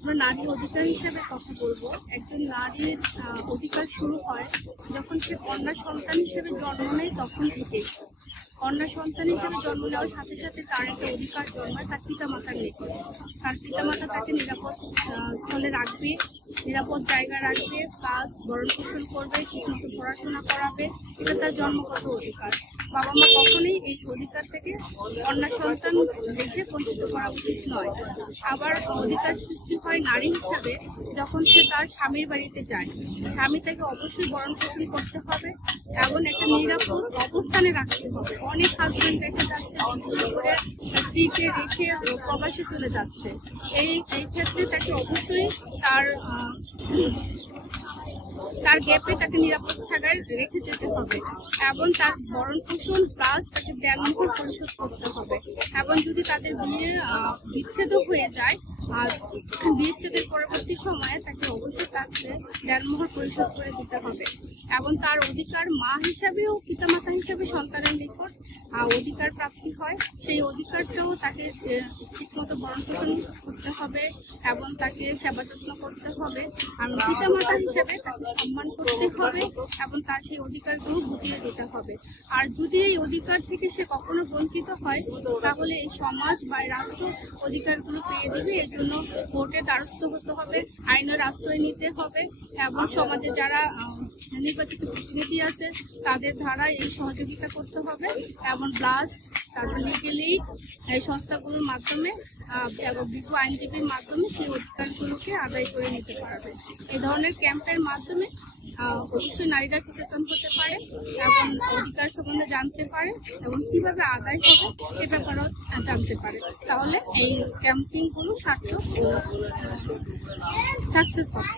আমরা নারী অধিকার হিসেবে কথা বলবো। একজন নারীর অধিকার শুরু হয় যখন সে কন্যা সন্তান হিসেবে জন্ম নেয়, তখন থেকেই। কন্যা সন্তান হিসেবে জন্ম নেওয়ার সাথে সাথে তার একটা অধিকার জন্মায় তার পিতামাতার নিকট। তার পিতামাতা তাকে নিরাপদ স্থলে রাখবে, নিরাপদ জায়গায় রাখবে, প্লাস ভরণ পোষণ করবে, ঠিকমতো পড়াশোনা করাবে। এটা তার জন্মগত অধিকার। বাবা মা কখনোই এই অধিকার থেকে কন্যা সন্তান রেখে বঞ্চিত করা উচিত নয়। আবার অধিকার সৃষ্টি হয় নারী হিসাবে যখন সে তার স্বামীর বাড়িতে যায়। স্বামী তাকে অবশ্যই ভরণ পোষণ করতে হবে এবং একটা নিরাপদ অবস্থানে রাখতে হবে। অনেক হাজবেন্ড রেখে যাচ্ছে, করে স্ত্রীকে রেখে প্রবাসে চলে যাচ্ছে। এই ক্ষেত্রে তাকে অবশ্যই তার গ্যাপে তাকে নিরাপদ জায়গায় রেখে যেতে হবে এবং তার ভরণ পোষণ প্লাস তাকে দেনমোহর পরিশোধ করতে হবে। এবং যদি তাদের বিচ্ছেদ হয়ে যায়, বিচ্ছেদের পরবর্তী সময়ে তাকে অবশ্যই তাকে দেনমোহর পরিশোধ করে দিতে হবে। এবং তার অধিকার মা হিসাবেও পিতামাতা হিসাবে সন্তানের নিকট অধিকার প্রাপ্তি হয়। সেই অধিকারটাও তাকে ঠিকমতো ভরণ পোষণ করতে হবে এবং তাকে সেবা যত্ন করতে হবে। আর পিতামাতা হিসাবে তাকে সম্মান করতে হবে এবং তার সেই অধিকারগুলো বুঝিয়ে দিতে হবে। আর যদি এই অধিকার থেকে সে কখনো বঞ্চিত হয়, তাহলে এই সমাজ বা রাষ্ট্র অধিকারগুলো পেয়ে দিবে। এই জন্য ভোটের দ্বারস্থ হতে হবে, আইনের আশ্রয় নিতে হবে এবং সমাজে যারা নির্বাচিত প্রতিনিধি আছে তাদের দ্বারা এই সহযোগিতা করতে হবে এবং ব্লাস্ট, তারপর লিগেলি এই সংস্থাগুলোর মাধ্যমে এবং বিজ্ঞ আইনজীবীর মাধ্যমে সেই অধিকারগুলোকে আদায় করে নিতে পারবে। এই ধরনের ক্যাম্পের মাধ্যমে অবশ্যই নারীরা সচেতন হতে পারে এবং অধিকার সম্বন্ধে জানতে পারে এবং কিভাবে আদায় হবে এ ব্যাপারেও জানতে পারে। তাহলে এই ক্যাম্পিংগুলো সার্থক সাকসেস হবে।